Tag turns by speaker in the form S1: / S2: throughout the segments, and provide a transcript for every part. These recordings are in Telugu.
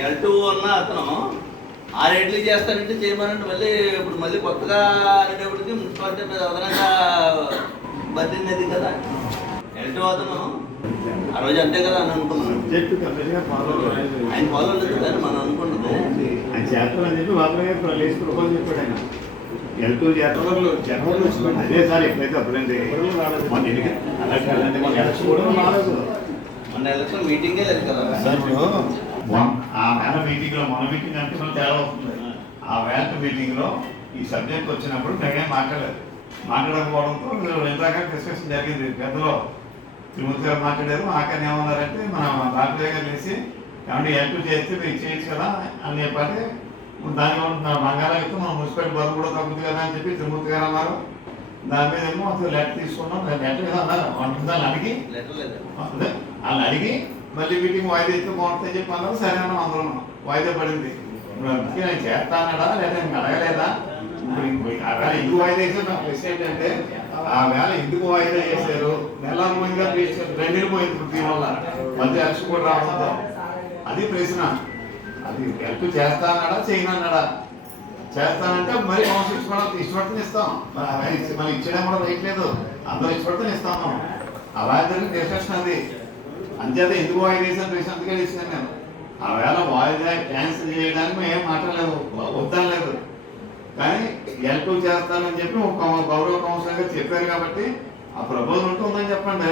S1: ఎల్ టూ అన్న అతను ఆ రేట్లు చేస్తానంటే చేయమనంటే మళ్ళీ ఇప్పుడు మళ్ళీ కొత్తగా అనేటప్పటికి మున్సిపాలిటీ మీద అదనంగా బద్దింది కదా. ఎల్ టూ అతను ఆ రోజు అంతే కదా అని అనుకున్నాను. ఆయన ఫాలో లేదు కానీ మనం అనుకున్నది.
S2: ఆయన చేస్తానని చెప్పి లేచి ప్రపోజ్ చెప్పాడు ఆయన. జనవరిలో వచ్చింది అదే సార్ ఎప్పుడైతే మన ఎన్నిక ఎలక్షన్ కూడా రాలేదు.
S1: మన ఎలక్షన్ మీటింగే లేదు కదా.
S2: సార్ ఆ వేళ మీటింగ్లో మన మీటింగ్ అంటే మనం తేడా వస్తుంది. ఆ. వేళ మీటింగ్లో ఈ సబ్జెక్ట్ వచ్చినప్పుడు నేనేం మాట్లాడలేదు. మాట్లాడకపోవడంతో రకాల డిస్కషన్ జరిగింది పెద్దలో. తిరుమతి గారు మాట్లాడారు మాకని ఏమన్నారంటే మన బాబురాయ్ గారు లేచి ఏమంటే హెల్ప్ చేస్తే మీరు చేయొచ్చు కదా అని చెప్పంటే దాని వల్ల బంగాళా అయితే మన మున్సిపాలిటీ బరువు కూడా తగ్గుతుంది కదా అని చెప్పి తిరుమతి గారు అన్నారు. దాని మీద ఏమో అసలు లెటర్ తీసుకున్నాం. లెటర్ కదా అన్నారు. వంటుందని అడిగి
S1: లెటర్ లేదు?
S2: అదే వాళ్ళు అడిగి మళ్ళీ మీటింగ్ వాయిదా ఇస్తే బాగుంటుందని చెప్పి అన్నారు. సరే అన్నాం అందరం వాయిదా పడింది. అందుకే నేను చేస్తా అన్నాడా లేదా నేను అడగలేదా? ఆ వేళ ఎందుకు వాయిదా వేసారు నాకు ప్రశ్న ఏంటంటే ఆ వేళ ఎందుకు వాయిదా వేసారు నెల పోయిందా చేశారు. రెండు నెలలు పోయింది దీనివల్ల. మధ్య ఎలక్షన్ కూడా రావడంతో అది ప్రశ్న. అది హెల్ప్ చేస్తా అన్నాడా చేయను అన్నాడా చేస్తానంటే మరి కౌన్సిల్ ఇష్టపడ ఇష్టపడితే ఇస్తాం. మనం ఇచ్చడం కూడా రైట్ లేదు. అందరూ ఇష్టపడితే ఇస్తాం మనం. అలా జరిగిన డిస్కషన్ అది. అంతేత ఎందుకు వాయిదా వేసాను ప్రశాంత్గా వేసాను నేను. ఆ వేళ వాయిదా క్యాన్సిల్ చేయడానికి మేము ఏం మాట్లాడలేదు. వద్దనలేదు కానీ ఎల్టూ చేస్తానని చెప్పి ఒక గౌరవ కౌన్సిలర్ గారు చెప్పారు కాబట్టి ఆ ప్రపోజల్ ఉంటుందని చెప్పండి.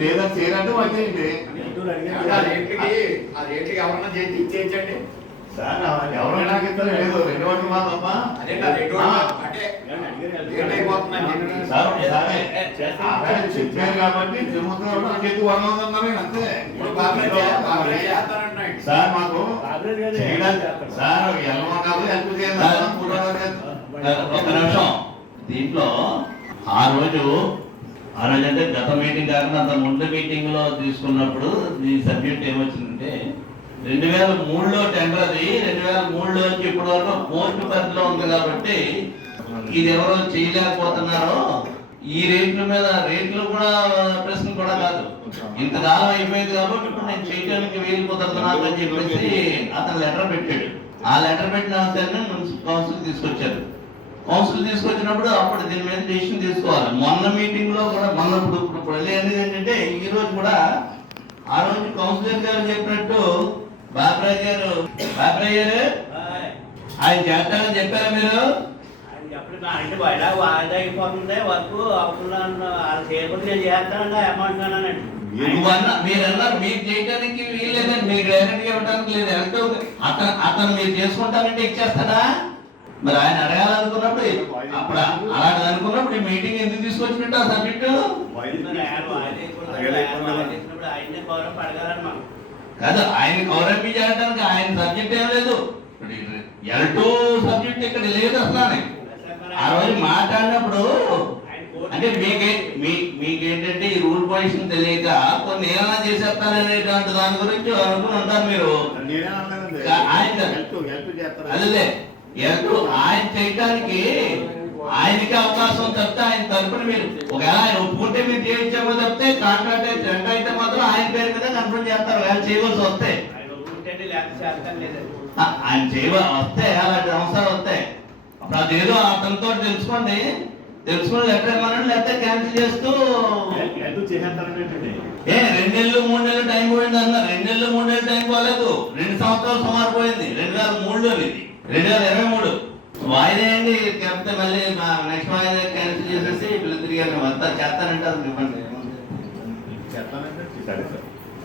S2: లేదని చేయాలంటే వదిలేయండి
S3: ఆ రేట్లకి ఆ రేట్లకి ఎవరన్నా
S2: సార్ ఎవరైనా లేదు రెండు మాదమ్మా చెప్పారు. కాబట్టి నాకు వంద అంతే. సార్ మాకు సార్ కాదు.
S1: ఒక నిమిషం. దీంట్లో ఆ రోజు ఆ రోజు అంటే గత మీటింగ్ కాకుండా అంత ముందు మీటింగ్లో తీసుకున్నప్పుడు ఈ సబ్జెక్ట్ ఏమొచ్చిందంటే రెండు వేల మూడులో టెండర్ అది రెండు వేల మూడులో నుంచి ఇప్పటి వరకు కోర్టు పరిధిలో ఉంది కాబట్టి ఇది ఎవరో చేయలేకపోతున్నారో ఈ రేట్ల మీద రేట్లు కూడా ప్రశ్న కూడా కాదు. ఇంతకాలం అయిపోయింది కాబట్టి ఇప్పుడు నేను చేయడానికి వీలు కుదరదు అని చెప్పేసి అతను లెటర్ పెట్టాడు. ఆ లెటర్ పెట్టిన సరే కౌన్సిల్ తీసుకొచ్చారు. కౌన్సిల్ తీసుకొచ్చినప్పుడు అప్పుడు దీని మీద డెసిషన్ తీసుకోవాలి. మొన్న మీటింగ్లో కూడా మొన్న ఇప్పుడు ఇప్పుడు ఇప్పుడు వెళ్ళేది ఏంటంటే ఈ రోజు కూడా ఆ రోజు కౌన్సిలర్ గారు చెప్పినట్టు బాబరాయ్ గారు. బాబరాయ్ గారు. ఆయన చేస్తానని చెప్పారా మీరు?
S4: అంటే బయట వాయిదా అయిపోతుంది వర్క్ అవకుండా వాళ్ళు చేయకపోతే నేను చేస్తానండి అమౌంట్ అన్నానండి
S1: నువ్వు అన్న మీరు అన్నారు మీరు చేయడానికి వీల్లేదని మీరు డైరెక్ట్గా ఇవ్వడానికి లేదు ఎంత అతను అతను మీరు చేసుకుంటానంటే ఇచ్చేస్తాడా? మరి ఆయన అడగాలనుకున్నప్పుడు అప్పుడు అలాంటిది అనుకున్నప్పుడు మీటింగ్ ఎందుకు తీసుకొచ్చినట్టు ఆ సబ్జెక్టు కాదు ఆయన కౌరప్పి చేయడానికి ఆయన సబ్జెక్ట్ ఏం లేదు. ఎల్ టూ సబ్జెక్ట్ ఇక్కడ లేదు అసలు. ఆ రోజు మాట్లాడినప్పుడు అంటే మీకే మీ మీకేంటంటే ఈ రూల్ పొజిషన్ తెలియక కొన్ని ఏమైనా చేసేస్తారనేటువంటి దాని గురించి అనుకుని ఉంటారు మీరు. ఆయన అదే ఎంతో ఆయన చేయడానికి ఆయనకి అవకాశం తప్పితే ఆయన తరపున మీరు ఒకవేళ ఆయన ఒప్పుకుంటే మీరు చేయించామో తప్పితే కాంట్రాక్ట్ అయితే జెండా అయితే మాత్రం ఆయన పేరు మీద కన్ఫర్మ్ చేస్తారు. వేళ చేయవలసి వస్తే.
S4: ఆయన
S1: ఆయన చేయవ వస్తే అలాంటి అవసరాలు వస్తాయి అప్పుడు అదేదో అతనితో తెలుసుకోండి. తెలుసుకుని లెటర్ ఇవ్వమనండి లేకపోతే క్యాన్సిల్ చేస్తూ ఏ రెండు నెలలు మూడు నెలలు టైం పోయింది అన్న. రెండు నెలలు మూడు నెలలు టైం పోలేదు. రెండు సంవత్సరాలు సుమారు పోయింది. రెండు వేల మూడులో ఇది. రెండు వేల ఇరవై మూడు. వాయిదా ఏంటి చెప్తే మళ్ళీ నెక్స్ట్ వాయిదా క్యాన్సిల్ చేసేసి వీళ్ళు తిరిగి అంతా చేస్తానంటే అది ఇవ్వండి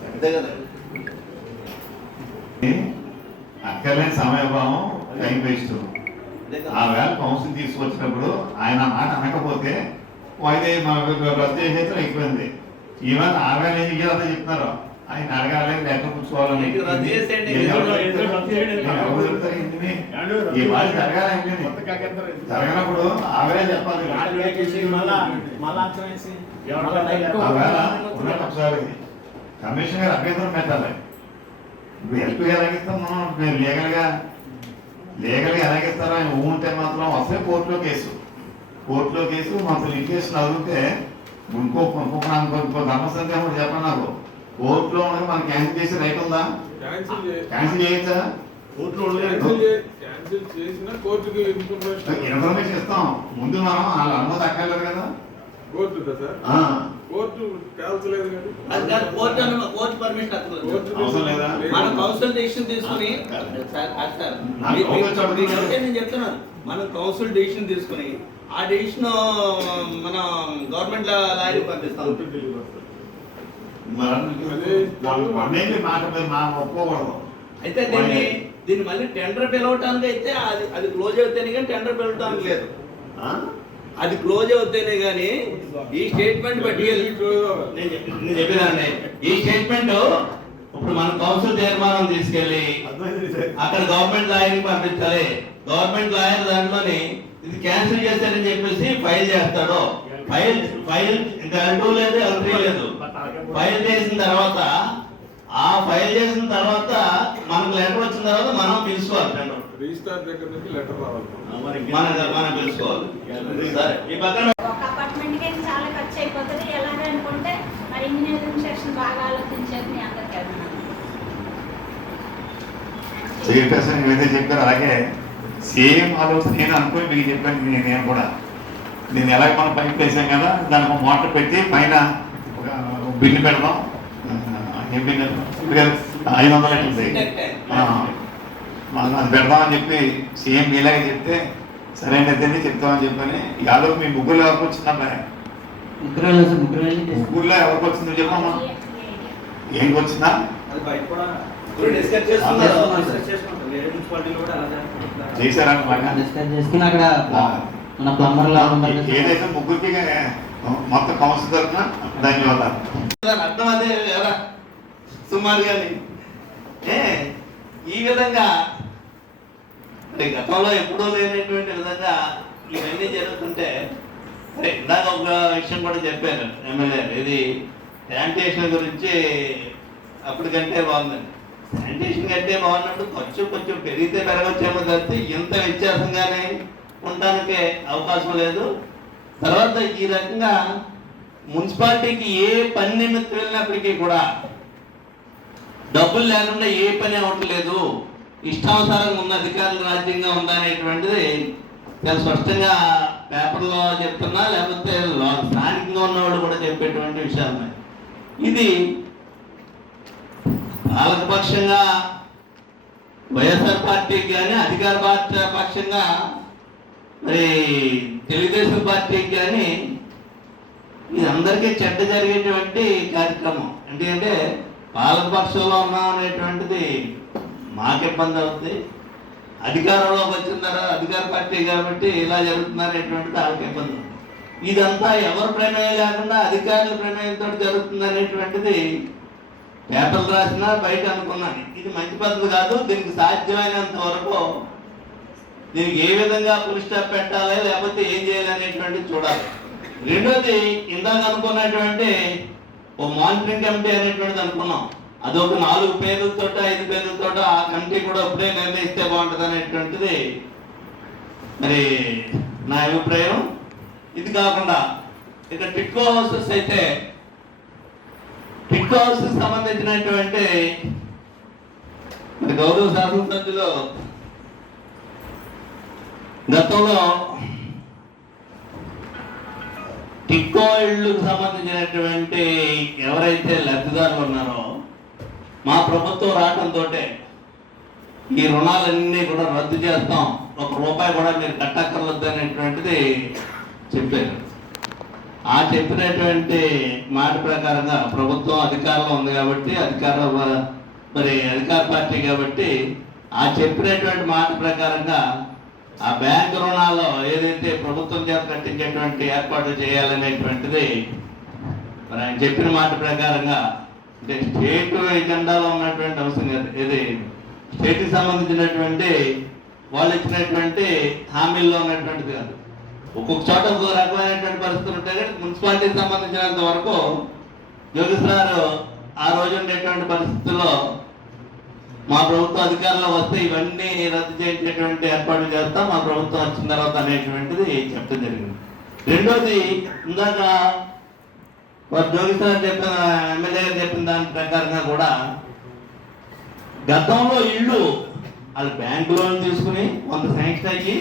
S1: అంతే కదా
S2: అక్కర్లేని సమయభావం టైం వేస్ట్
S1: అంతే
S2: ఆ
S1: కదా
S2: వేళ కౌన్సిల్ తీసుకొచ్చినప్పుడు ఆయన మాట అనకపోతే మాకు రద్దు చేసేది అయిపోయింది ఈవెన్ ఆ వేళ ఏం చేయాలో చెప్తున్నారు ఆయన అడగాలి లెక్క పుచ్చుకోవాలని? ఈ మాట జరగాలి. జరగనప్పుడు ఆవేళ చెప్పాలి. ఉన్నట్టు ఒకసారి. కమిషన్ గారు అభ్యంతరం పెట్టాలి. ఇప్పుడు హెల్ప్ ఎలాగిస్తాం మనం? మీరు లీగల్గా లీగల్గా ఎలాగిస్తారో ఆయన ఊ ఉంటే మాత్రం వస్తే కోర్టులో కేసు. కోర్టులో కేసు మాకు లిటిగేషన్ అడిగితే ఇంకో ఇంకొక ఇంకో కూడా చెప్పండి నాకు. కోర్టులో ఉండగా మనం క్యాన్సిల్ చేసే రైట్ ఉందా?
S5: క్యాన్సిల్
S2: చేయొచ్చా?
S5: క్యాన్సిల్ చే- క్యాన్సిల్ చేసిన కోర్టుకి ఇన్ఫర్మేషన్
S2: ఇన్ఫర్మేషన్ ఇస్తాం. ముందు మనం వాళ్ళ అనుమతి అక్కర్లేదు కదా?
S5: కోర్టు ఉందా సార్?
S2: ఆ,
S5: కోర్టు కాల్చలేదు
S4: పర్మిషన్
S2: అవసరం లేదా?
S4: మనం తీసుకుని
S2: అవసరం
S4: మీకు ఒకటే నేను చెప్తున్నాను మనం కౌన్సిల్ డెసిషన్ తీసుకుని ఆ డెసిషన్ మన గవర్నమెంట్ లాయర్కి పంపిస్తాం. అయితే దీన్ని దీన్ని మళ్ళీ టెండర్ పిలవటానికి అయితే అది అది క్లోజ్ అవుతేనే కానీ టెండర్ పిలవటానికి లేదు.
S2: ఆ?
S4: అది క్లోజ్ అవుతేనే కానీ ఈ స్టేట్మెంట్ బట్టి.
S1: నేను చెప్పి- నేను చెప్పేదాన్ని. ఈ స్టేట్మెంట్ ఇప్పుడు మన కౌన్సిల్ తీర్మానం తీసుకెళ్ళి అక్కడ గవర్నమెంట్ లాయర్కి పంపించాలి. గవర్నమెంట్ లాయర్ దాంట్లోని ఇది క్యాన్సిల్ చేశారని చెప్పేసి ఫైల్ చేస్తాడు. ఫైల్ ఫైల్ ఇంకా అంటూ లేదు ఎంట్రీ లేదు. ఫైల్ చేసిన తర్వాత ఆ ఫైల్ చేసిన తర్వాత మనకు లెటర్ వచ్చిన తర్వాత మనం పిలుచుకోవాలి tender.
S5: రిజిస్టార్ దగ్గర నుంచి లెటర్ రావాలి.
S1: మన మనం పిలుచుకోవాలి సరే ఈ పక్కన
S6: ఒక అపార్ట్మెంట్కి చాలా ఖర్చు అయిపోతుంది. ఎలాగ అనుకుంటే మరి ఇంజనీరింగ్ సెక్షన్ బాగా ఆలోచించేది మీ అందరికీ అభినందనలు.
S2: చెప్పేసి ఏదైతే చెప్పారు అలాగే సేమ్ ఆలోచన నేను అనుకుని మీకు చెప్పాను నేను కూడా. నేను ఎలాగ మనం పైప్ వేసాం కదా దానికి మోటార్ పెట్టి పైన ఒక బిల్లు పెడదాం ఏం బిల్లు ఐదు వందలు ఆ, మనం అది పెడదామని చెప్పి సేమ్ మీలాగే చెప్తే సరైన అయితే చెప్తామని చెప్పని యాలో మీ ముగ్గురు ఎవరికి వచ్చిందమ్మా ముగ్గురులో ఎవరికి వచ్చిందో చెప్పమ్మా.
S6: ఏ-
S2: ఏంటి వచ్చిందా. చేశారా. ఏదైతే ముగ్గురికి మొత్తం కౌన్సిల్ తరఫున ధన్యవాదాలు.
S1: అర్థం అదే ఎలా సుమారు కానీ. ఏ ఈ విధంగా గతంలో ఎప్పుడూ లేనటువంటి విధంగా ఇవన్నీ జరుగుతుంటే మరి ఇందాక ఒక విషయం కూడా చెప్పారు ఎమ్మెల్యే ఇది శానిటేషన్ గురించి అప్పటికంటే బాగుందండి. శానిటేషన్ కంటే బాగున్నట్టు ఖర్చు కొంచెం పెరిగితే పెరగచ్చేమో తప్పితే ఇంత వ్యత్యాసంగానే ఉండడానికి అవకాశం లేదు. తర్వాత ఈ రకంగా మున్సిపాలిటీకి ఏ పని నిమిత్తం వెళ్ళినప్పటికీ కూడా డబ్బులు లేకుండా ఏ పని అవ్వట్లేదు ఇష్టానుసారంగా ఉన్న అధికారులు రాజ్యంగా ఉందనేటువంటిది చాలా స్పష్టంగా పేపర్లో చెప్తున్నా లేకపోతే స్థానికంగా ఉన్నవాడు కూడా చెప్పేటువంటి విషయాలు ఇది పాలకపక్షంగా వైఎస్ఆర్ పార్టీకి కానీ అధికార పార్టీ పక్షంగా మరి తెలుగుదేశం పార్టీకి కానీ ఇది అందరికీ చెడ్డ జరిగేటువంటి కార్యక్రమం. ఎందుకంటే పాలకపక్షంలో ఉన్నాం అనేటువంటిది మాకు ఇబ్బంది అవుతుంది అధికారంలోకి వచ్చిన తర్వాత అధికార పార్టీ కాబట్టి ఇలా జరుగుతుంది వాళ్ళకి ఇబ్బంది అవుతుంది. ఇదంతా ఎవరు ప్రమేయం లేకుండా అధికారుల ప్రమేయంతో జరుగుతుంది అనేటువంటిది పేపర్లు రాసినా బయట అనుకున్నాను. ఇది మంచి పద్ధతి కాదు దీనికి సాధ్యమైనంత వరకు దీనికి ఏ విధంగా పులి స్టాప్ పెట్టాలి లేకపోతే ఏం చేయాలి అనేటువంటిది చూడాలి. రెండోది ఇందాక అనుకున్నటువంటి ఓ మానిటరింగ్ కమిటీ అనేటువంటిది అనుకున్నాం. అది ఒక నాలుగు పేర్లతో ఐదు పేర్లతో ఆ కమిటీ కూడా ఇప్పుడే నిర్ణయిస్తే బాగుంటుంది అనేటువంటిది మరి నా అభిప్రాయం. ఇది కాకుండా ఇక టిక్కో హౌసెస్ అయితే టిక్కో హౌసెస్ సంబంధించినటువంటి మరి గౌరవ శాసనసభ్యులు గతంలో టిక్కో ఇళ్ళకు సంబంధించినటువంటి ఎవరైతే లబ్ధిదారులు ఉన్నారో మా ప్రభుత్వం రావడంతో ఈ రుణాలన్నీ కూడా రద్దు చేస్తాం. ఒక రూపాయి కూడా మీరు కట్టక్కర్లొద్దు అనేటువంటిది చెప్పారు. ఆ చెప్పినటువంటి మాట ప్రకారంగా ప్రభుత్వం అధికారంలో ఉంది కాబట్టి అధికార మరి అధికార పార్టీ కాబట్టి ఆ చెప్పినటువంటి మాట ప్రకారంగా ఆ బ్యాంక్ రుణాలు ఏదైతే ప్రభుత్వం చేత కట్టించేటువంటి ఏర్పాటు చేయాలనేటువంటిది మరి ఆయన చెప్పిన మాట ప్రకారంగా అంటే స్టేట్ ఎజెండాలో ఉన్నటువంటి అవసరం కదా ఇది స్టేట్కి సంబంధించినటువంటి వాళ్ళు ఇచ్చినటువంటి హామీల్లో ఉన్నటువంటిది కాదు. ఒక్కొక్క చోట ఒక్కొక్క రకమైనటువంటి పరిస్థితులు ఉంటాయి కానీ మున్సిపాలిటీకి సంబంధించినంత వరకు యోగేశ్వరారు ఆ రోజు ఉండేటువంటి పరిస్థితుల్లో మా ప్రభుత్వ అధికారంలో వస్తే ఇవన్నీ రద్దు చేయించేటువంటి ఏర్పాట్లు చేస్తా. మా ప్రభుత్వం వచ్చిన తర్వాత అనేటువంటిది చెప్పడం జరిగింది. రెండోది ఇందాక వారు జోగి సార్ చెప్పిన ఎమ్మెల్యే గారు చెప్పిన దాని ప్రకారంగా కూడా గతంలో ఇళ్ళు వాళ్ళు బ్యాంకు లోన్ తీసుకుని కొంత శాంక్షన్ అయ్యి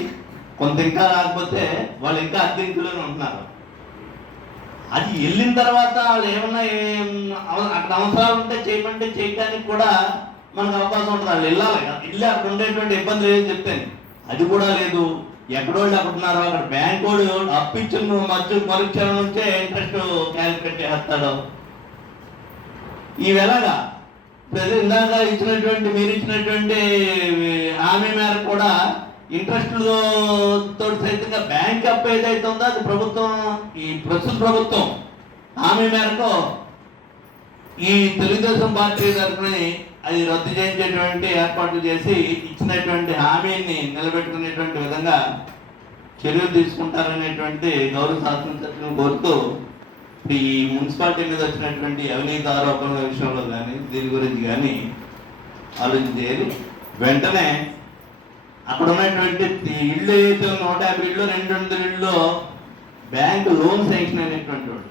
S1: కొంత ఇంకా రాకపోతే వాళ్ళు ఇంకా అద్దె ఇంట్లోనే ఉంటున్నారు. అది వెళ్ళిన తర్వాత వాళ్ళు ఏమన్నా అక్కడ అవసరాలు ఉంటే చేయమంటే చేయడానికి కూడా మనకు అవకాశం ఉంటుంది. వాళ్ళు వెళ్ళాలి కదా. ఇల్లు అక్కడ ఉండేటువంటి ఇబ్బంది లేదని చెప్తాను అది కూడా లేదు. ఎక్కడోళ్ళు అక్కడ ఉన్నారు అక్కడ బ్యాంక్ వాళ్ళు అప్పిచ్చిన మధ్య పరీక్షల నుంచే ఇంట్రెస్ట్ క్యాలిక్యులేట్ చేస్తాడు ఇవెలాగా ప్రతి ఇందాక ఇచ్చినటువంటి మీరు ఇచ్చినటువంటి హామీ మేరకు కూడా ఇంట్రెస్ట్తో తోటి సైతంగా బ్యాంక్ అప్ ఏదైతే ఉందో అది ప్రభుత్వం ఈ ప్రస్తుత ప్రభుత్వం హామీ మేరకు ఈ తెలుగుదేశం పార్టీ తరఫున అది రద్దు చేయించేటువంటి ఏర్పాట్లు చేసి ఇచ్చినటువంటి హామీని నిలబెట్టుకునేటువంటి విధంగా చర్యలు తీసుకుంటారనేటువంటి గౌరవ శాసనసభ్యులను కోరుతూ ఇప్పుడు ఈ మున్సిపాలిటీ మీద వచ్చినటువంటి అవినీతి ఆరోపణల విషయంలో కానీ దీని గురించి కానీ ఆలోచించేది వెంటనే అక్కడ ఉన్నటువంటి ఇళ్ళు ఏదైతే నూట యాభై ఇళ్ళు రెండు వందల ఇళ్ళు బ్యాంకు లోన్ శాంక్షన్ అయినటువంటి వాడు